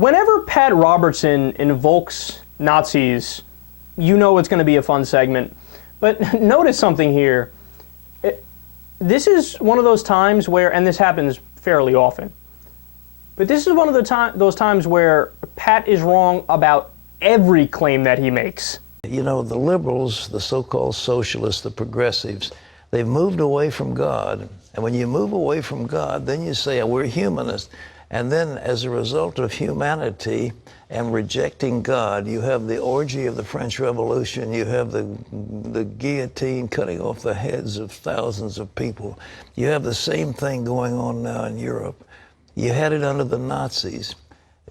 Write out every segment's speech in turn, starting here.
Whenever Pat Robertson invokes Nazis, you know it's going to be a fun segment. But notice something here. This is one of those times where, and this happens fairly often, but this is one of those times where Pat is wrong about every claim that he makes. You know, the liberals, the so-called socialists, the progressives, they've moved away from God. And when you move away from God, then you say, we're humanists. And then as a result of humanity and rejecting God, you have the orgy of the French Revolution, you have the guillotine cutting off the heads of thousands of people. You have the same thing going on now in Europe. You had it under the Nazis.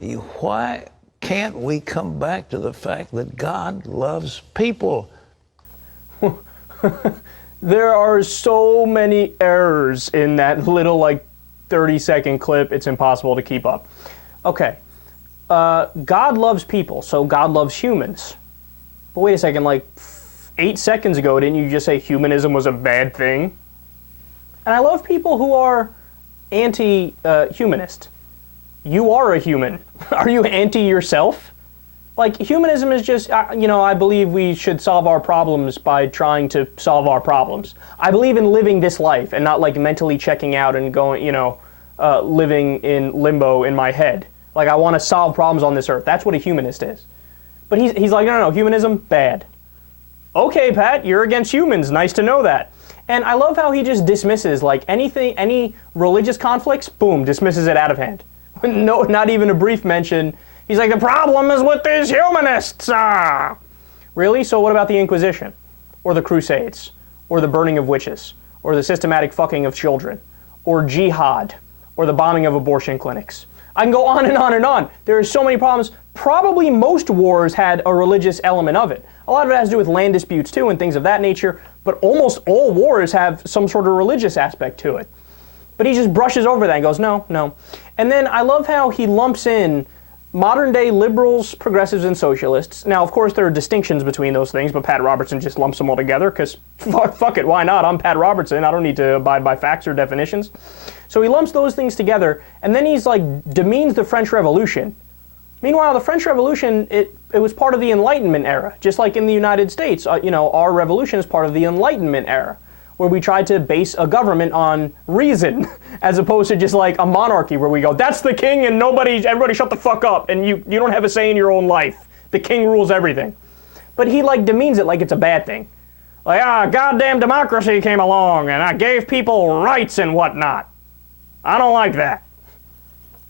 Why can't we come back to the fact that God loves people? There are so many errors in that little, 30-second clip, it's impossible to keep up. Okay, God loves people, so God loves humans. But wait a second, 8 seconds ago, didn't you just say humanism was a bad thing? And I love people who are anti-humanist. You are a human. Are you anti yourself? Humanism is just, I believe we should solve our problems by trying to solve our problems. I believe in living this life and not mentally checking out and going, living in limbo in my head. I want to solve problems on this earth. That's what a humanist is. But he's like, no, humanism, bad. Okay, Pat, you're against humans. Nice to know that. And I love how he just dismisses, any religious conflicts, boom, dismisses it out of hand. No, not even a brief mention. He's like, the problem is with these humanists. Ah. Really? So what about the Inquisition? Or the Crusades? Or the burning of witches? Or the systematic fucking of children? Or jihad? Or the bombing of abortion clinics? I can go on and on and on. There are so many problems. Probably most wars had a religious element of it. A lot of it has to do with land disputes too and things of that nature, but almost all wars have some sort of religious aspect to it. But he just brushes over that and goes, no, no. And then I love how he lumps in modern-day liberals, progressives, and socialists. Now, of course, there are distinctions between those things, but Pat Robertson just lumps them all together because, fuck it, why not? I'm Pat Robertson. I don't need to abide by facts or definitions. So he lumps those things together, and then he's demeans the French Revolution. Meanwhile, the French Revolution, it was part of the Enlightenment era. Just like in the United States, our revolution is part of the Enlightenment era, where we tried to base a government on reason, as opposed to just a monarchy where we go, that's the king and everybody shut the fuck up and you don't have a say in your own life. The king rules everything. But he demeans it like it's a bad thing. Goddamn democracy came along and I gave people rights and whatnot. I don't like that.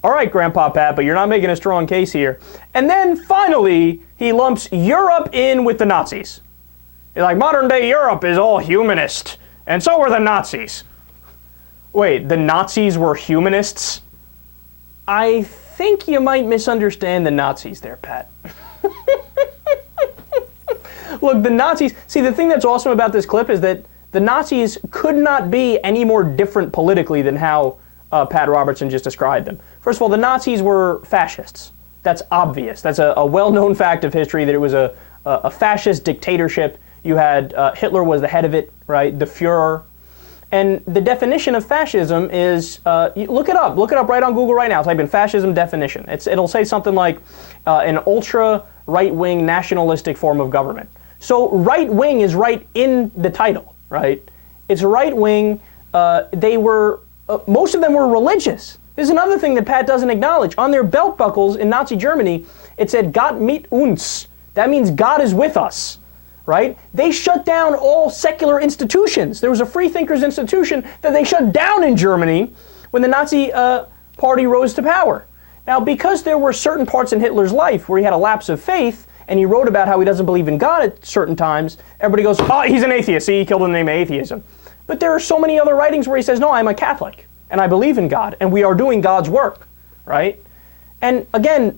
All right, Grandpa Pat, but you're not making a strong case here. And then finally, he lumps Europe in with the Nazis. He's like, modern day Europe is all humanist. And so were the Nazis. Wait, the Nazis were humanists? I think you might misunderstand the Nazis there, Pat. Look, the Nazis... See, the thing that's awesome about this clip is that the Nazis could not be any more different politically than how Pat Robertson just described them. First of all, the Nazis were fascists. That's obvious. That's a well-known fact of history that it was a fascist dictatorship. You had Hitler was the head of it, right? The Fuhrer. And the definition of fascism is, look it up right on Google right now. Type in fascism definition. It'll say something like an ultra right-wing nationalistic form of government. So right-wing is right in the title, right? It's right-wing. They were, most of them were religious. This is another thing that Pat doesn't acknowledge. On their belt buckles in Nazi Germany, it said Gott mit uns. That means God is with us. Right? They shut down all secular institutions. There was a freethinkers institution that they shut down in Germany when the Nazi party rose to power. Now, because there were certain parts in Hitler's life where he had a lapse of faith, and he wrote about how he doesn't believe in God at certain times, everybody goes, oh, he's an atheist. See, he killed in the name of atheism. But there are so many other writings where he says, no, I'm a Catholic, and I believe in God, and we are doing God's work, right? And again,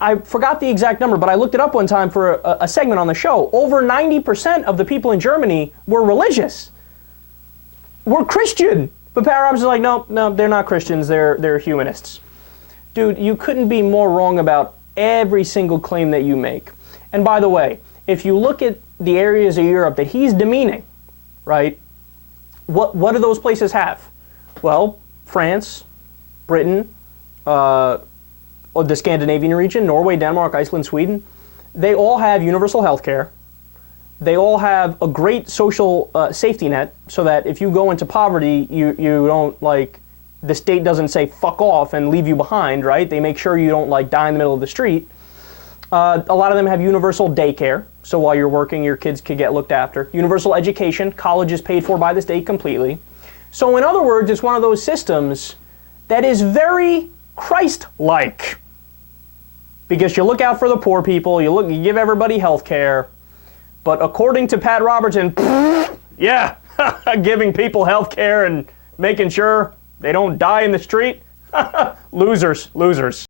I forgot the exact number, but I looked it up one time for a segment on the show. Over 90% of the people in Germany were religious, were Christian. But Pat Robertson's like, no, they're not Christians, they're humanists. Dude, you couldn't be more wrong about every single claim that you make. And by the way, if you look at the areas of Europe that he's demeaning, right, what do those places have? Well, France, Britain, or the Scandinavian region, Norway, Denmark, Iceland, Sweden, they all have universal health care. They all have a great social safety net so that if you go into poverty, you don't like, the state doesn't say fuck off and leave you behind, right? They make sure you don't like die in the middle of the street. A lot of them have universal daycare, so while you're working, your kids could get looked after. Universal education, college is paid for by the state completely. So in other words, it's one of those systems that is very Christ-like. Because you look out for the poor people, you give everybody health care. But according to Pat Robertson, yeah, giving people health care and making sure they don't die in the street, losers.